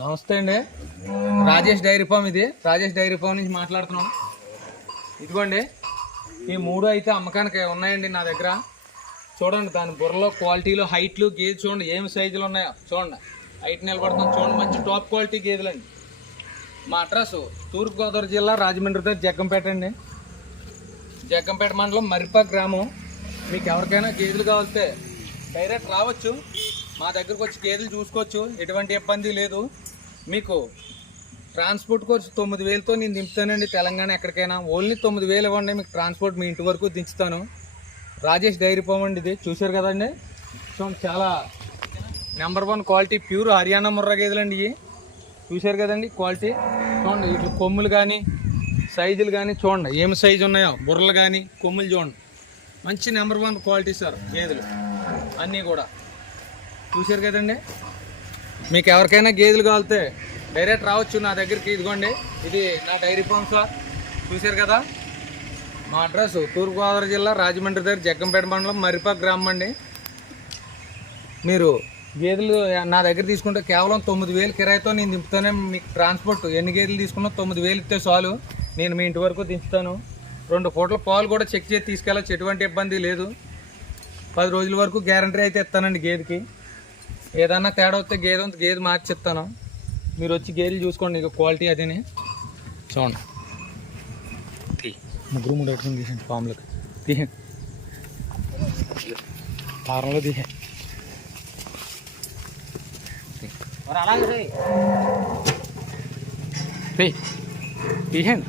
నమస్తే అండి, Rajesh dairy farm. ఇది రాజేష్ డైరీ ఫామ్ నుంచి మాట్లాడుతున్నాం. ఇదిగోండి, ఈ మూడు అయితే అమ్మకానికి ఉన్నాయండి నా దగ్గర. చూడండి, దాని బుర్రలో క్వాలిటీలో హైట్లు గేదె చూడండి ఏమి సైజులు ఉన్నాయో చూడండి. హైట్ నిలబడుతుంది చూడండి, మంచి టాప్ క్వాలిటీ గేదెలు అండి. మా అడ్రస్ తూర్పుగోదావరి జిల్లా రాజమండ్రి దగ్గర జగ్గంపేట అండి. జగ్గంపేట మండలం మరిపా గ్రామం. మీకు ఎవరికైనా గేదెలు కావాలితే డైరెక్ట్ రావచ్చు, మా దగ్గరకు వచ్చి గేదెలు చూసుకోవచ్చు, ఎటువంటి ఇబ్బంది లేదు. మీకు ట్రాన్స్పోర్ట్ ఖర్చు 9,000తో నేను దింపుతానండి. తెలంగాణ ఎక్కడికైనా ఓన్లీ 9,000 ఇవ్వండి, మీకు ట్రాన్స్పోర్ట్ మీ ఇంటి వరకు దించుతాను. రాజేష్ డైరీ ఫామ్ అండి. ఇది చూశారు కదండి, చాలా number 1 quality pure Haryana Murrah గేదెలండి. ఇవి చూశారు కదండి క్వాలిటీ. చూడండి, ఇట్లా కొమ్ములు కానీ సైజులు కానీ చూడండి ఏమి సైజు ఉన్నాయో, బుర్రలు కానీ కొమ్ములు చూడండి. మంచి నెంబర్ 1 క్వాలిటీ సార్ గేదెలు అన్నీ కూడా. చూశారు కదండి, మీకు ఎవరికైనా గేదెలు కావాలితే డైరెక్ట్ రావచ్చు నా దగ్గరికి. ఇదిగోండి, ఇది నా డైరీ ఫామ్ సార్. చూశారు కదా, మా అడ్రస్ తూర్పుగోదావరి జిల్లా రాజమండ్రి దగ్గర జగ్గంపేట మండలం మరిపా గ్రామం అండి. మీరు గేదెలు నా దగ్గర తీసుకుంటే కేవలం 9,000 కిరాయితో నేను దింపుతానే. మీకు ట్రాన్స్పోర్ట్ ఎన్ని గేదెలు తీసుకున్నా 9,000 ఇస్తే చాలు, నేను మీ ఇంటి వరకు దించుతాను. 2 పూటల పాలు కూడా చెక్ చేసి తీసుకెళ్ళచ్చు, ఎటువంటి ఇబ్బంది లేదు. 10 రోజుల వరకు గ్యారంటీ అయితే ఇస్తానండి గేదెకి. ఏదన్నా తేడా వస్తే గేదె మార్చి ఇస్తాను. మీరు వచ్చి గేదెలు చూసుకోండి, ఇక క్వాలిటీ అదేనే చూడండి. ముగ్గురు 3 ఎకరం తీసండి, ఫామ్లోకి తీయండి, ఫారంలో తీయండి. అలాగే తీయండి.